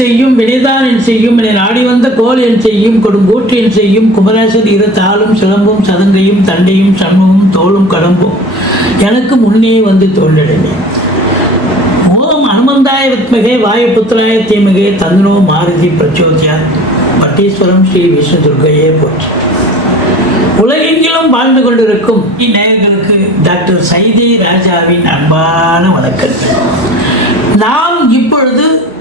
செய்யும் விடைதான் என் செய்யும் என நாடி வந்த கோல் என் செய்யும் கொடுங்கூற்று என் செய்யும் குமரேசன் இரு தாளும் சிலம்பும் சதங்கையும் தண்டையும் சண்முகம் தோளும் கடம்பும் எனக்கு முன்னே வந்து தோன்றடைமே ஓம் அனுமந்தாய வித்மகே வாயுபுத்திராய தீமகே தந்தனோ மாருதி பிரச்சோதியா பட்டீஸ்வரம் ஸ்ரீ விஷ்ணு துர்கையே போச்சு உலகெங்கிலும் வாழ்ந்து கொண்டிருக்கும் நேயர்களுக்கு டாக்டர் சைதி ராஜாவின் அன்பான வணக்கங்கள் நாம் இப்பொழுது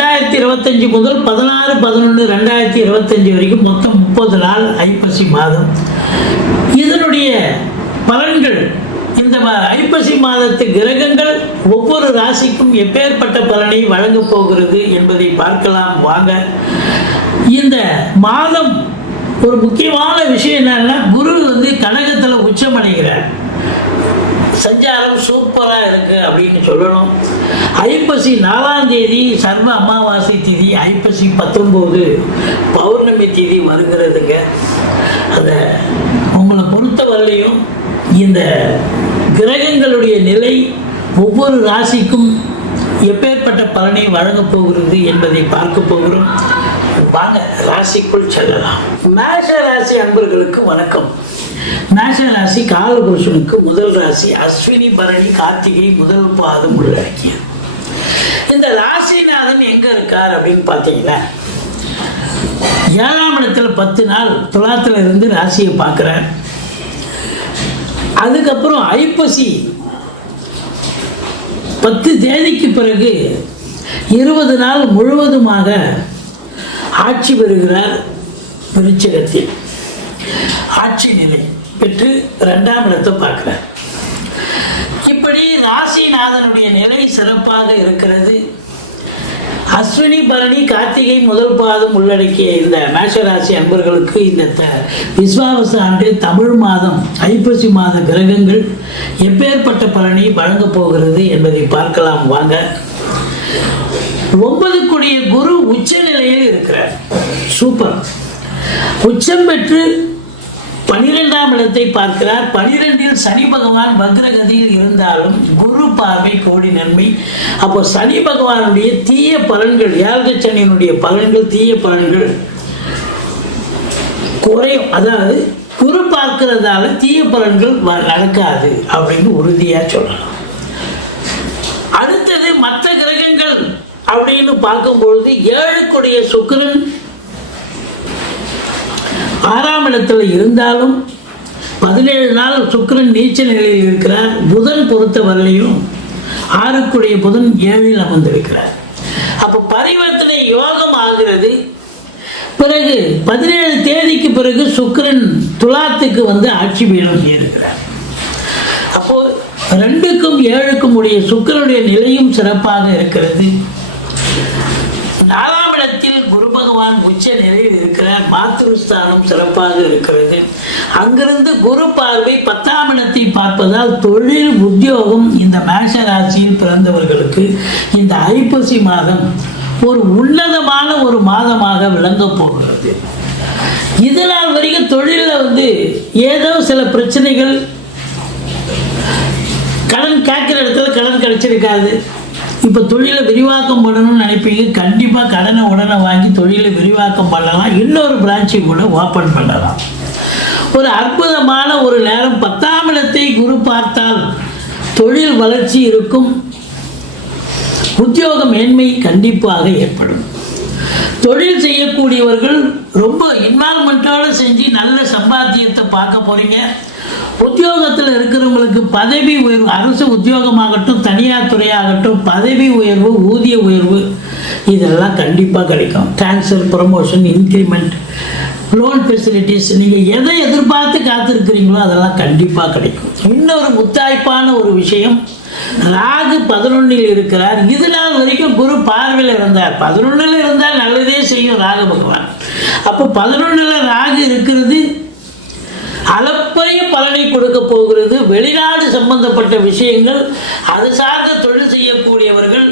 ரெண்டாயிரத்தி இருபத்தஞ்சி முதல் பதினாறு பதினொன்று ரெண்டாயிரத்தி இருபத்தஞ்சி வரைக்கும் மொத்தம் முப்பது நாள் ஐப்பசி மாதம் இதனுடைய பலன்கள் இந்த ஐப்பசி மாதத்து கிரகங்கள் ஒவ்வொரு ராசிக்கும் எப்பேற்பட்ட பலனை வழங்கப் போகிறது என்பதை பார்க்கலாம் வாங்க இந்த மாதம் ஒரு முக்கியமான விஷயம் என்னன்னா குரு வந்து கனகத்தில் உச்சம் அடைகிறார் சஞ்சாரம் சூப்பராக இருக்கு அப்படின்னு சொல்லணும் ஐப்பசி நாலாம் தேதி சர்வ அமாவாசை திதி ஐப்பசி பத்தொன்பது பௌர்ணமி திதி வருகிறதுங்க அந்த உங்களை பொறுத்தவரையிலையும் இந்த கிரகங்களுடைய நிலை ஒவ்வொரு ராசிக்கும் எப்பேற்பட்ட பலனை வழங்கப் போகிறது என்பதை பார்க்க போகிறோம் வாங்க ராசிக்குள் செல்லலாம் மேஷ ராசி அன்பர்களுக்கு வணக்கம் மேஷ ராசி காலபுருஷனுக்கு முதல் ராசி அஸ்வினி பரணி கார்த்திகை முதல் பாதம் உள்ளடக்கிய இந்த ராசிநாதன் எங்க இருக்கார் அப்படின்னு பார்த்தீங்கன்னா ஏழாம் இடத்துல பத்து நாள் துலாத்துல இருந்து ராசியை பார்க்குறார் அதுக்கப்புறம் ஐப்பசி பத்து தேதிக்கு பிறகு இருபது நாள் முழுவதுமாக ஆட்சி பெறுகிறார் விருச்சகத்தில் ஆட்சி நிலை பெற்று ரெண்டாம் இடத்தை பார்க்கிறார் இப்படி ராசிநாதனுடைய நிலை சிறப்பாக இருக்கிறது அஸ்வினி பரணி கார்த்திகை முதல் பாதம் உள்ளடக்கிய இந்த மேஷராசி அன்பர்களுக்கு இந்த த விஸ்வாவச ஆண்டு தமிழ் மாதம் ஐப்பசி மாத கிரகங்கள் எப்பேற்பட்ட பலனை வழங்கப் போகிறது என்பதை பார்க்கலாம் வாங்க ஒன்பதுக்குடிய குரு உச்ச நிலையில் இருக்கிறார் சூப்பர் உச்சம் பெற்று பனிரெண்டாம் இடத்தை பார்க்கிறார் பனிரெண்டில் சனி பகவான் வக்ரகதியில் இருந்தாலும் குரு பார்வை கோடி நன்மை அப்போ சனி பகவானுடைய தீய பலன்கள் ஏழரை சனியினுடைய பலன்கள் தீய பலன்கள் குறையும் அதாவது குரு பார்க்கிறதால தீய பலன்கள் நடக்காது அப்படின்னு உறுதியாக சொல்லலாம் அடுத்தது மற்ற கிரகங்கள் அப்படின்னு பார்க்கும்பொழுது ஏழுக்குடைய சுக்கரன் ஆறாம் இடத்துல இருந்தாலும் பதினேழு நாள் சுக்கரன் நீச்ச நிலையில் இருக்கிறார் புதன் பொறுத்த வரையிலையும் ஆறுக்குடைய புதன் ஏழில் அமர்ந்திருக்கிறார் அப்போ பரிவர்த்தனை யோகம் ஆகிறது பிறகு பதினேழு தேதிக்கு பிறகு சுக்கரன் துலாத்துக்கு வந்து ஆட்சி பீடம் இருக்கிறார் அப்போ ரெண்டுக்கும் ஏழுக்கும் உடைய சுக்கரனுடைய நிலையும் சிறப்பாக இருக்கிறது நாலாம் இடத்தில் பகவான் உச்ச நிலையில் இருக்கிறார் மாத்திருஸ்தானம் சிறப்பாக இருக்கிறது அங்கிருந்து குரு பார்வை பத்தாம் இடத்தை பார்ப்பதால் தொழில் உத்தியோகம் இந்த மேஷ ராசியில் பிறந்தவர்களுக்கு இந்த ஐப்பசி மாதம் ஒரு உன்னதமான ஒரு மாதமாக விளங்க போகிறது இதனால் வரைக்கும் தொழிலில் வந்து ஏதோ சில பிரச்சனைகள் கடன் கேட்குற இடத்துல கடன் கிடைச்சிருக்காது இப்போ தொழிலை விரிவாக்கம் பண்ணணும்னு நினைப்பீங்க கண்டிப்பாக கடனை உடனே வாங்கி தொழிலை விரிவாக்கம் பண்ணலாம் இன்னொரு பிரான்ச்சை கூட ஓப்பன் பண்ணலாம் ஒரு அற்புதமான ஒரு நேரம் பத்தாம் இடத்தை குரு பார்த்தால் தொழில் வளர்ச்சி இருக்கும் உத்தியோக மேன்மை கண்டிப்பாக ஏற்படும் தொழில் செய்யக்கூடியவர்கள் ரொம்ப இன்வால்மெண்ட்டோடு செஞ்சு நல்ல சம்பாத்தியத்தை பார்க்க போகிறீங்க உத்தியோகத்தில் இருக்கிறவங்களுக்கு பதவி உயர்வு அரசு உத்தியோகமாகட்டும் தனியார் துறையாகட்டும் பதவி உயர்வு ஊதிய உயர்வு இதெல்லாம் கண்டிப்பாக கிடைக்கும் transfer promotion increment loan facilities நீங்கள் எதை எதிர்பார்த்து காத்திருக்கிறீங்களோ அதெல்லாம் கண்டிப்பாக கிடைக்கும் இன்னொரு முத்தாய்ப்பான ஒரு விஷயம் ராகு பதினொன்னில் இருக்கிறார் இது நாள் வரைக்கும் குரு பார்வையில் இருந்தார் பதினொன்னில் இருந்தால் நல்லதே செய்யும் ராகு பகவான் அப்போ பதினொன்னில் ராகு இருக்கிறது அளப்பரிய பலனை கொடுக்க போகிறது வெளிநாடு சம்பந்தப்பட்ட விஷயங்கள் அது சார்ந்த தொழில் செய்யக்கூடியவர்கள்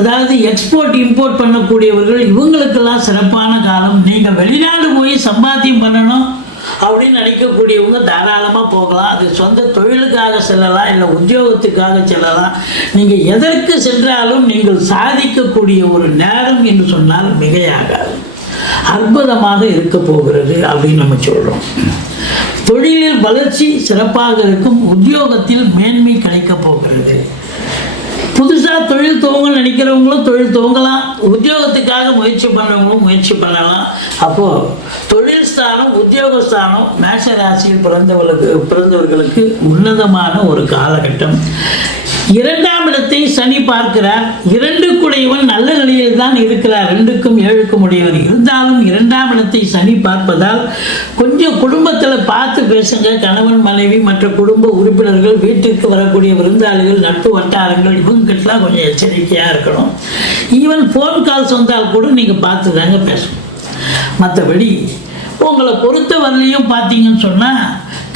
அதாவது எக்ஸ்போர்ட் இம்போர்ட் பண்ணக்கூடியவர்கள் இவங்களுக்கெல்லாம் சிறப்பான காலம் நீங்கள் வெளிநாடு போய் சம்பாத்தியம் பண்ணணும் அப்படின்னு நினைக்கக்கூடியவங்க தாராளமாக போகலாம் அது சொந்த தொழிலுக்காக செல்லலாம் இல்லை உத்தியோகத்துக்காக செல்லலாம் நீங்கள் எதற்கு சென்றாலும் நீங்கள் சாதிக்கக்கூடிய ஒரு நேரம் என்று சொன்னால் மிகையாகாது அற்புதமாக இருக்க போகிறது அப்படின்னு நம்ம சொல்கிறோம் தொழிலில் வளர்ச்சி சிறப்பாக இருக்கும் உத்தியோகத்தில் மேன்மை கிடைக்கப் போகிறது புதுசாக தொழில் துவங்க நினைக்கிறவங்களும் தொழில் துவங்கலாம் உத்தியோகத்துக்காக முயற்சி பண்ணுறவங்களும் முயற்சி பண்ணலாம் அப்போது தொழில் ஸ்தானம் உத்தியோகஸ்தானம் மேஷ ராசியில் பிறந்தவர்களுக்கு பிறந்தவர்களுக்கு உன்னதமான ஒரு காலகட்டம் இரண்டாம் இடத்தை சனி பார்க்கிறார் இரண்டுக்குடையவன் நல்ல நிலையில் தான் இருக்கிறார் ரெண்டுக்கும் ஏழுக்கும் உடையவர் இருந்தாலும் இரண்டாம் இடத்தை சனி பார்ப்பதால் கொஞ்சம் குடும்பத்தில் பார்த்து பேசுங்க கணவன் மனைவி மற்ற குடும்ப உறுப்பினர்கள் வீட்டிற்கு வரக்கூடிய விருந்தாளிகள் நட்பு வட்டாரங்கள் இவங்ககிட்டலாம் கொஞ்சம் எச்சரிக்கையாக இருக்கணும் ஈவன் ஃபோன் கால்ஸ் வந்தால் கூட நீங்கள் பார்த்து தாங்க பேசணும் மற்றபடி உங்களை பொறுத்த வரலையும் பார்த்தீங்கன்னு சொன்னால்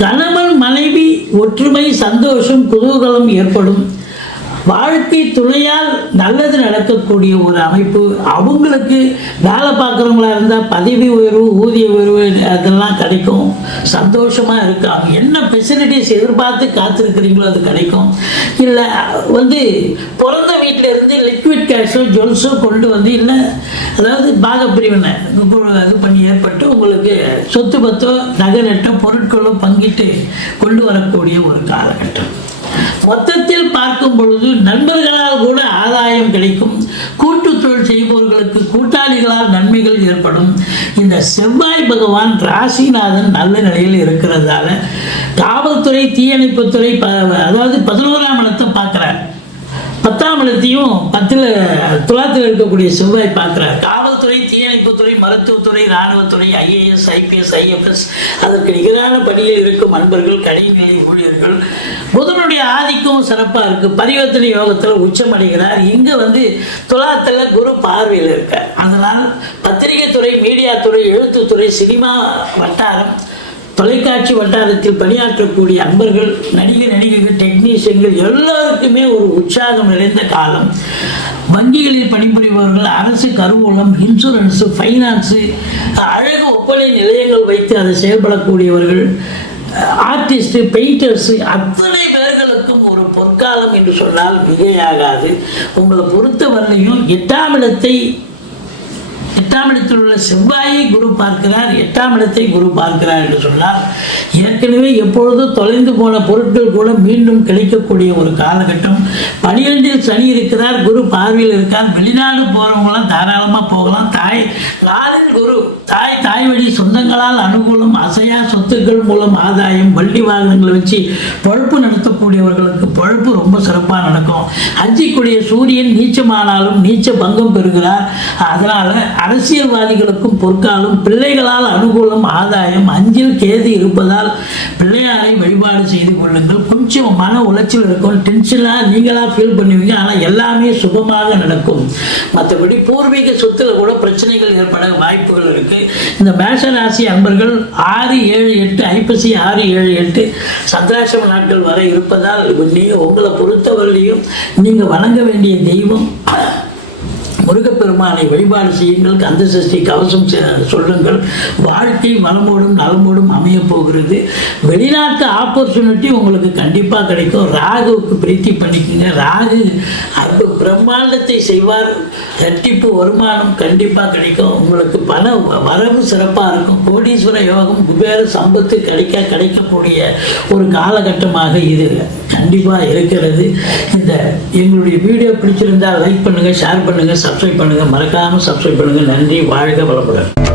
கணவன் மனைவி ஒற்றுமை சந்தோஷம் குதூகலம் ஏற்படும் வாழ்க்கை துணையால் நல்லது நடக்கக்கூடிய ஒரு அமைப்பு அவங்களுக்கு வேலை பார்க்குறவங்களா இருந்தால் பதவி உயர்வு ஊதிய உயர்வு அதெல்லாம் கிடைக்கும் சந்தோஷமாக இருக்காங்க என்ன ஃபெசிலிட்டிஸ் எதிர்பார்த்து காத்திருக்கிறீங்களோ அது கிடைக்கும் இல்லை வந்து பிறந்த வீட்டில் இருந்து லிக்விட் கேஷோ ஜுவல்ஸோ கொண்டு வந்து இல்லை அதாவது பாகப்பிரிவினை இது பண்ணி ஏற்பட்டு சொத்து பத்தோ நகை பொருட்களோ பங்கிட்டு கொண்டு வரக்கூடிய ஒரு காலகட்டம் மொத்தத்தில் பார்க்கும் பொழுது நண்பர்களால் கூட ஆதாயம் கிடைக்கும் கூட்டு தொழில் செய்பவர்களுக்கு கூட்டாளிகளால் நன்மைகள் ஏற்படும் இந்த செவ்வாய் பகவான் ராசிநாதன் நல்ல நிலையில் இருக்கிறதால காவல்துறை தீயணைப்புத்துறை அதாவது பதினோராம் இடத்தை பார்க்குறார் பத்தாம் இடத்தையும் பத்தில் துலாத்தில் இருக்கக்கூடிய செவ்வாய் பார்க்குறார் காவல்துறை தீயணைப்புத்துறை மருத்துவத்துறை காவல்துறை ராணுவத்துறை ஐஏஎஸ் ஐபிஎஸ் ஐஎஃப்எஸ் அதற்கு நிகரான பணியில் இருக்கும் அன்பர்கள் கடைநிலை ஊழியர்கள் புதனுடைய ஆதிக்கம் சிறப்பாக இருக்கு பரிவர்த்தனை யோகத்தில் உச்சமடைகிறார் இங்கு வந்து துலாத்தில் குரு பார்வையில் இருக்க அதனால் பத்திரிகை துறை மீடியா துறை எழுத்துத்துறை சினிமா வட்டாரம் தொலைக்காட்சி வட்டாரத்தில் பணியாற்றக்கூடிய அன்பர்கள் நடிகர் நடிகைகள் டெக்னீஷியன்கள் எல்லாருக்குமே ஒரு உற்சாகம் நிறைந்த காலம் வங்கிகளில் பணிபுரிபவர்கள் அரசு கருவூலம் இன்சூரன்ஸு ஃபைனான்ஸு அழகு ஒப்பனை நிலையங்கள் வைத்து அதை செயல்படக்கூடியவர்கள் ஆர்டிஸ்ட்டு பெயிண்டர்ஸு அத்தனை பேர்களுக்கும் ஒரு பொற்காலம் என்று சொன்னால் மிகையாகாது உங்களை பொறுத்த எட்டாம் இடத்தை எட்டாம் இடத்தில் உள்ள செவ்வாயை குரு பார்க்கிறார் எட்டாம் இடத்தை குரு பார்க்கிறார் என்று சொன்னால் ஏற்கனவே எப்பொழுதும் தொலைந்து போன பொருட்கள் கூட மீண்டும் கிடைக்கக்கூடிய ஒரு காலகட்டம் பனிரெண்டில் சனி இருக்கிறார் குரு பார்வையில் இருக்கார் வெளிநாடு போகிறவங்களாம் தாராளமாக போகலாம் தாய் லாலின் குரு தாய் தாய் வழி சொந்தங்களால் அனுகூலம் அசையா சொத்துக்கள் மூலம் ஆதாயம் வள்ளி வாகனங்களை வச்சு பழுப்பு நடத்தக்கூடியவர்களுக்கு பழுப்பு ரொம்ப சிறப்பாக நடக்கும் அஞ்சிக்கூடிய சூரியன் நீச்சமானாலும் நீச்ச பங்கம் பெறுகிறார் அதனால் அரசியல்வாதிகளுக்கும் பொற்காலும் பிள்ளைகளால் அனுகூலம் ஆதாயம் அஞ்சில் கேது இருப்பதால் பிள்ளையாரை வழிபாடு செய்து கொள்ளுங்கள் கொஞ்சம் மன உளைச்சல் இருக்கும் டென்ஷனாக நீங்களாக ஃபீல் பண்ணுவீங்க ஆனால் எல்லாமே சுகமாக நடக்கும் மற்றபடி பூர்வீக சொத்தில் கூட பிரச்சனைகள் ஏற்பட வாய்ப்புகள் இருக்குது இருக்குது இந்த மேஷ ராசி அன்பர்கள் ஆறு ஏழு எட்டு ஐப்பசி ஆறு ஏழு எட்டு சந்திராசம் நாட்கள் வரை இருப்பதால் உங்களை பொறுத்தவரையிலையும் நீங்கள் வணங்க வேண்டிய தெய்வம் முருகப்பெருமானை வழிபாடு செய்யுங்கள் கந்த சஷ்டி கவசம் சொல்லுங்கள் வாழ்க்கை மலமோடும் நலமோடும் அமைய போகிறது வெளிநாட்டு ஆப்பர்ச்சுனிட்டி உங்களுக்கு கண்டிப்பாக கிடைக்கும் ராகுவுக்கு பிரீத்தி பண்ணிக்கோங்க ராகு அது பிரம்மாண்டத்தை செய்வார் இரட்டிப்பு வருமானம் கண்டிப்பாக கிடைக்கும் உங்களுக்கு பல வரவு சிறப்பாக இருக்கும் கோடீஸ்வர யோகம் குபேர சம்பத்து கிடைக்க கிடைக்கக்கூடிய ஒரு காலகட்டமாக இது கண்டிப்பாக இருக்கிறது இந்த எங்களுடைய வீடியோ பிடிச்சிருந்தால் லைக் பண்ணுங்கள் ஷேர் பண்ணுங்கள் சப் சப்ஸ்கிரைப் பண்ணுங்கள் மறக்காமல் சப்ஸ்கிரைப் பண்ணுங்கள் நன்றி வாழ்க வளமுடன்